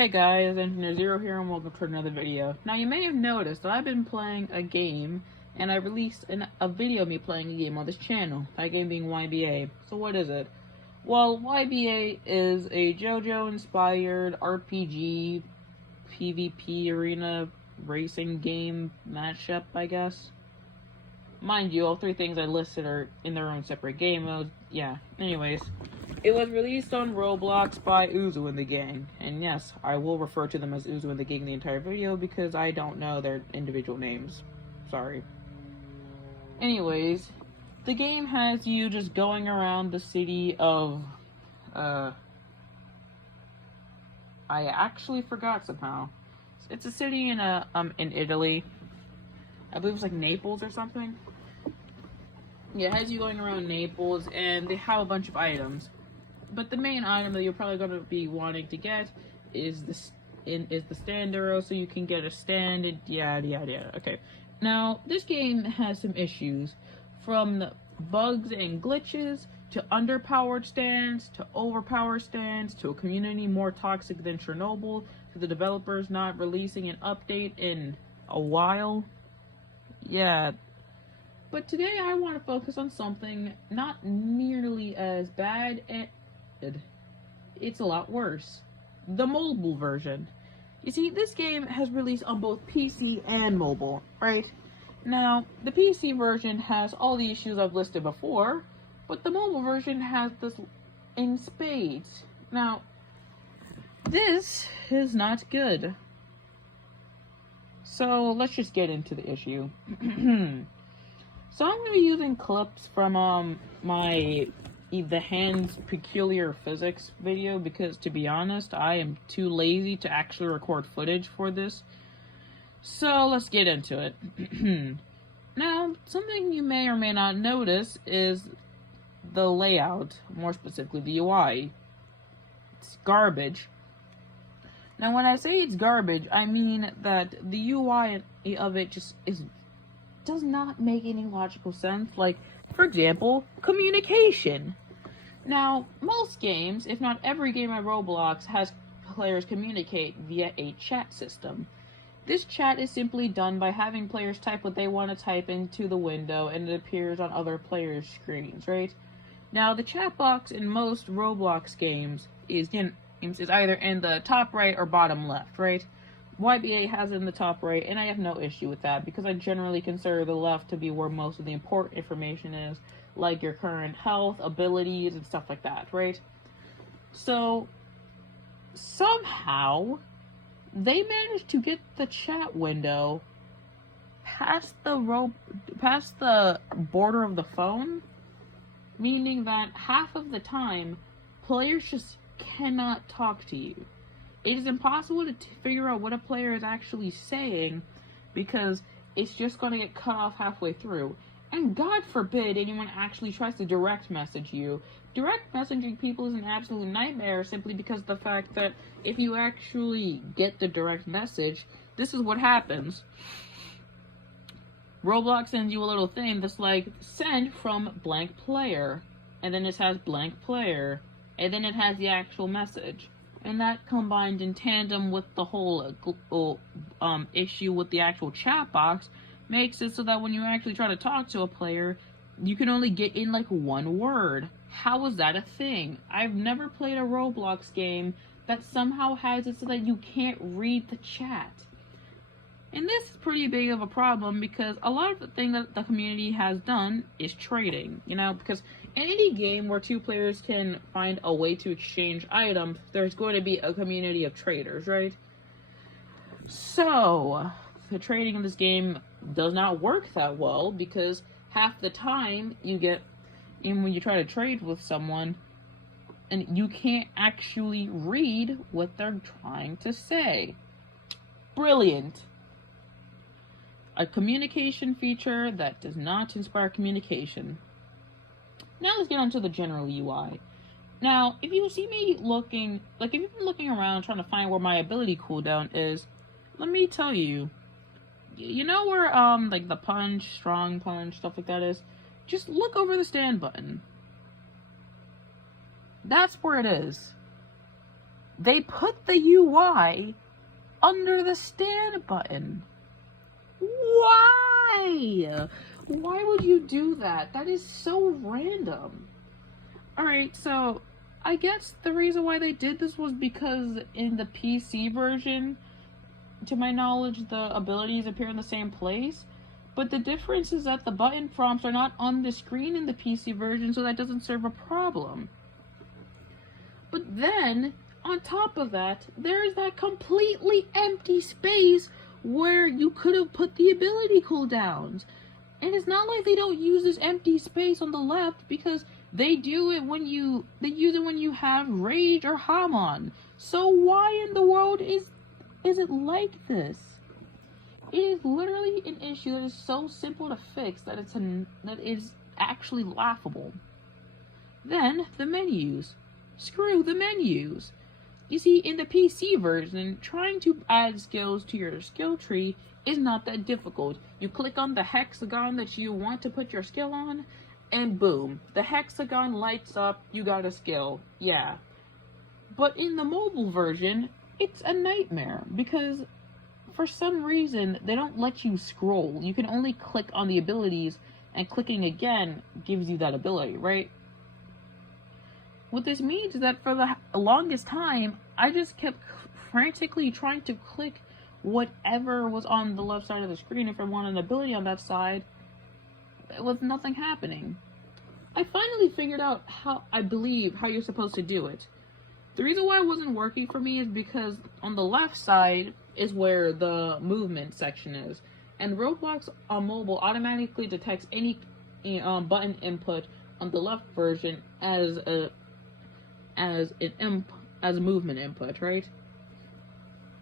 Hey guys, Engineer Zero here and welcome to another video. Now you may have noticed that I've been playing a game and I released a video of me playing a game on this channel, that game being YBA. So what is it? Well, YBA is a JoJo inspired RPG PvP arena racing game matchup, I guess. Mind you, all three things I listed are in their own separate game modes. Yeah, anyways. It was released on Roblox by Uzu and the gang. And yes, I will refer to them as Uzu and the gang the entire video because I don't know their individual names. Sorry. Anyways, the game has you just going around the city of, I actually forgot somehow. It's a city in Italy. I believe it's like Naples or something. Yeah, it has you going around Naples, and they have a bunch of items. But the main item that you're probably going to be wanting to get is the stand arrow, so you can get a stand and yada yada yada. Okay, now this game has some issues, from the bugs and glitches to underpowered stands to overpowered stands to a community more toxic than Chernobyl to the developers not releasing an update in a while. Yeah. But today I want to focus on something not nearly as bad, and it's a lot worse. The mobile version. You see, this game has released on both PC and mobile, right? Now, the PC version has all the issues I've listed before, but the mobile version has this in spades. Now, this is not good. So, let's just get into the issue. So I'm going to be using clips from the Hand's Peculiar Physics video because, to be honest, I am too lazy to actually record footage for this. So let's get into it. Now, something you may or may not notice is the layout, more specifically the UI. It's garbage. Now, when I say it's garbage, I mean that the UI of it just does not make any logical sense. Like, for example, communication. Now, most games, if not every game on Roblox, has players communicate via a chat system. This chat is simply done by having players type what they want to type into the window and it appears on other players' screens, right? Now, the chat box in most Roblox games is either in the top right or bottom left, right? YBA has it in the top right, and I have no issue with that because I generally consider the left to be where most of the important information is, like your current health, abilities, and stuff like that, right? So, somehow, they managed to get the chat window past the border of the phone, meaning that half of the time, players just cannot talk to you. It is impossible to figure out what a player is actually saying because it's just going to get cut off halfway through. And God forbid anyone actually tries to direct message you. Direct messaging people is an absolute nightmare simply because of the fact that if you actually get the direct message, this is what happens. Roblox sends you a little thing that's like, send from blank player. And then it has blank player. And then it has the actual message. And that combined in tandem with the whole issue with the actual chat box makes it so that when you actually try to talk to a player, you can only get in like one word. How is that a thing? I've never played a Roblox game that somehow has it so that you can't read the chat. And this is pretty big of a problem because a lot of the thing that the community has done is trading, because in any game where two players can find a way to exchange items, there's going to be a community of traders, right? So, the trading in this game does not work that well because half the time when you try to trade with someone, and you can't actually read what they're trying to say. Brilliant. A communication feature that does not inspire communication. Now let's get on to the general UI. Now, if you see me looking, if you've been looking around trying to find where my ability cooldown is, let me tell you. You know where, like the punch, strong punch, stuff like that is? Just look over the stand button. That's where it is. they put the UI under the stand button. Why? Why would you do that? That is so random. Alright, so I guess the reason why they did this was because in the PC version, to my knowledge, the abilities appear in the same place. But the difference is that the button prompts are not on the screen in the PC version, so that doesn't serve a problem. But then, on top of that, there is that completely empty space where you could have put the ability cooldowns. And it's not like they don't use this empty space on the left, because they use it when you have Rage or Hamon. So why in the world is it like this? It is literally an issue that is so simple to fix that that is actually laughable. Then the menus. Screw the menus. You see, in the PC version, trying to add skills to your skill tree is not that difficult. You click on the hexagon that you want to put your skill on, and boom, the hexagon lights up, you got a skill. Yeah. But in the mobile version, it's a nightmare, because for some reason, they don't let you scroll. You can only click on the abilities, and clicking again gives you that ability, right? What this means is that for the longest time, I just kept frantically trying to click whatever was on the left side of the screen. If I wanted an ability on that side, with nothing happening. I finally figured out how you're supposed to do it. The reason why it wasn't working for me is because on the left side is where the movement section is, and Roblox on mobile automatically detects any button input on the left version as a movement input, right?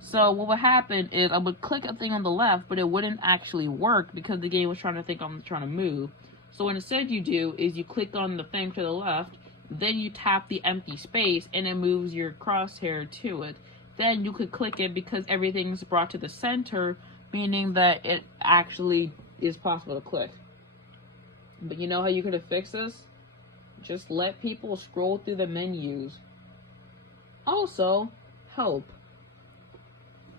So what would happen is I would click a thing on the left, but it wouldn't actually work because the game was trying to think I'm trying to move. So what instead you do is you click on the thing to the left, then you tap the empty space, and it moves your crosshair to it. Then you could click it because everything's brought to the center, meaning that it actually is possible to click. But you know how you could have fixed this? Just let people scroll through the menus. Also, help.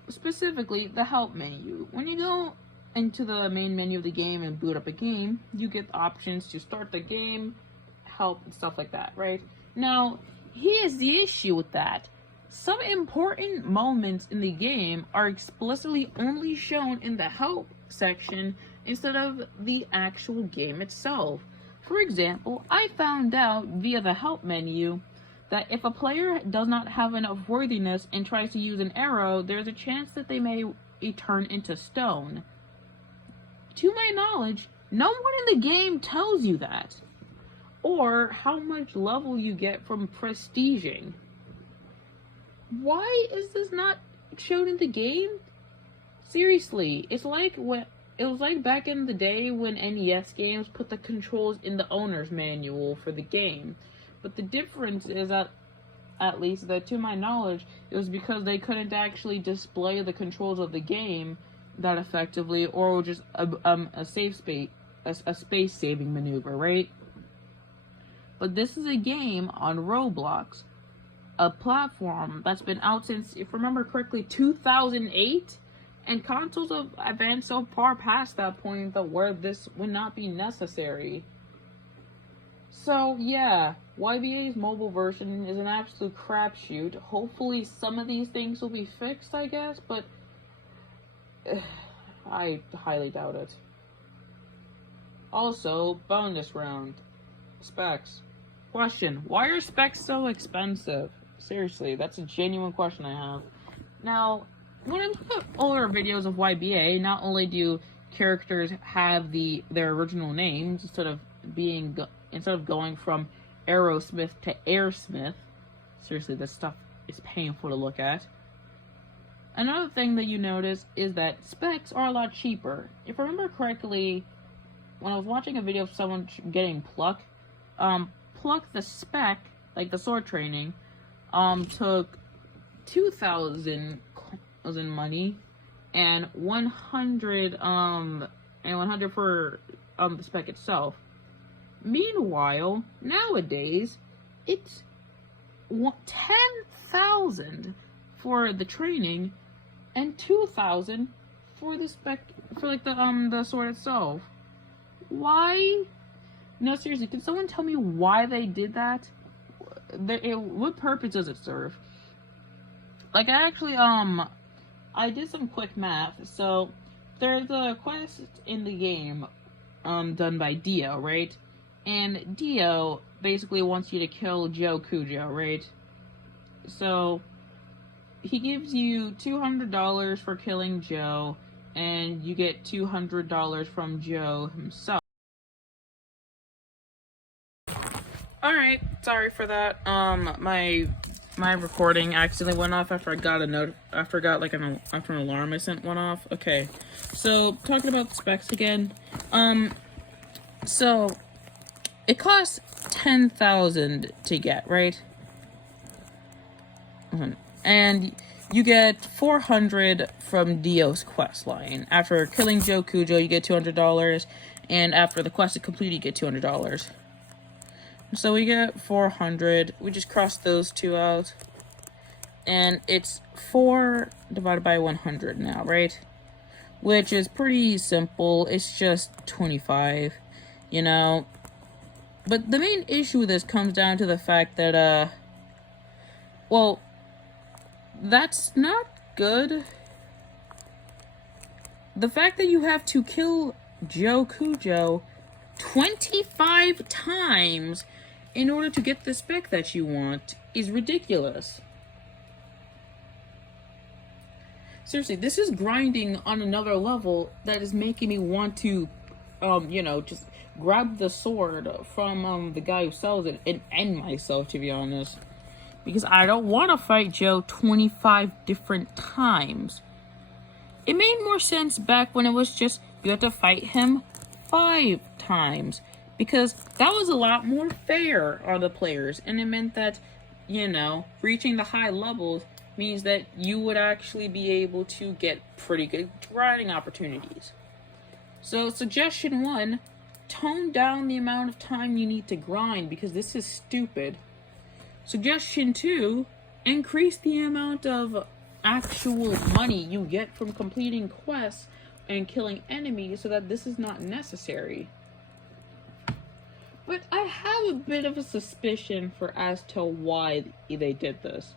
Specifically, the help menu. When you go into the main menu of the game and boot up a game, you get the options to start the game, help, and stuff like that, right? Now, here's the issue with that. Some important moments in the game are explicitly only shown in the help section instead of the actual game itself. For example, I found out via the help menu that if a player does not have enough worthiness and tries to use an arrow, there's a chance that they may turn into stone. To my knowledge, no one in the game tells you that, or how much level you get from prestiging. Why is this not shown in the game? Seriously, it was like back in the day when NES games put the controls in the owner's manual for the game. But the difference is that, at least that to my knowledge, it was because they couldn't actually display the controls of the game that effectively, or just a space saving maneuver, right? But this is a game on Roblox, a platform that's been out since, if I remember correctly, 2008, and consoles have advanced so far past that point that where this would not be necessary. So yeah, YBA's mobile version is an absolute crapshoot. Hopefully some of these things will be fixed, I guess, but I highly doubt it. Also, bonus round. Specs. Question, why are specs so expensive? Seriously, that's a genuine question I have. Now, when I look at older videos of YBA, not only do characters have their original names instead of going from Aerosmith to Airsmith. Seriously, this stuff is painful to look at. Another thing that you notice is that specs are a lot cheaper. If I remember correctly, when I was watching a video of someone getting Pluck the spec, like the sword training, took 2,000 money and 100 for the spec itself. Meanwhile, nowadays, it's 10,000 for the training and 2,000 for the the sword itself. Why? No, seriously, can someone tell me why they did that? What purpose does it serve? Like, I did some quick math. So, there's a quest in the game, done by Dio, right? And Dio basically wants you to kill Joe Cujo, right? So, he gives you $200 for killing Joe, and you get $200 from Joe himself. Alright, sorry for that. My recording accidentally went off after I got a note. After an alarm I sent one off. Okay, so talking about the specs again. So it costs 10,000 to get, right? And you get 400 from Dio's quest line. After killing Joe Cujo, you get $200, and after the quest is completed, you get $200. So we get 400. We just cross those two out. And it's 4 divided by 100 now, right? Which is pretty simple. It's just 25, you know. But the main issue with this comes down to the fact that, well, that's not good. The fact that you have to kill Joe Cujo 25 times in order to get the spec that you want is ridiculous. Seriously, this is grinding on another level that is making me want to, just grab the sword from the guy who sells it and end myself, to be honest. Because I don't want to fight Joe 25 different times. It made more sense back when it was just, you have to fight him 5 times. Because that was a lot more fair on the players. And it meant that, reaching the high levels means that you would actually be able to get pretty good grinding opportunities. So, suggestion 1, tone down the amount of time you need to grind, because this is stupid. Suggestion 2, increase the amount of actual money you get from completing quests and killing enemies so that this is not necessary. But I have a bit of a suspicion as to why they did this.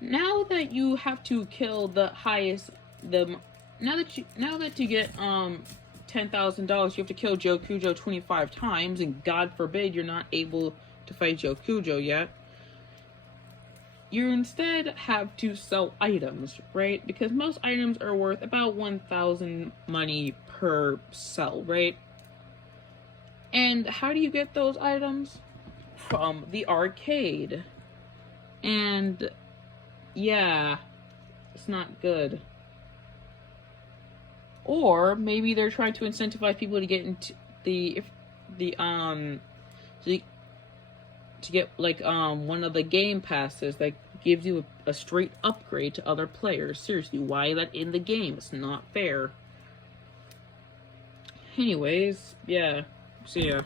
Now that you have to kill the highest, now that you get $10,000, you have to kill Joe Cujo 25 times, and God forbid you're not able to fight Joe Cujo yet. You instead have to sell items, right? Because most items are worth about 1,000 money per sell, right? And how do you get those items? From the arcade. And yeah, it's not good. Or maybe they're trying to incentivize people to get into to get one of the game passes that gives you a straight upgrade to other players. Seriously, why is that in the game? It's not fair. Anyways, yeah. See ya.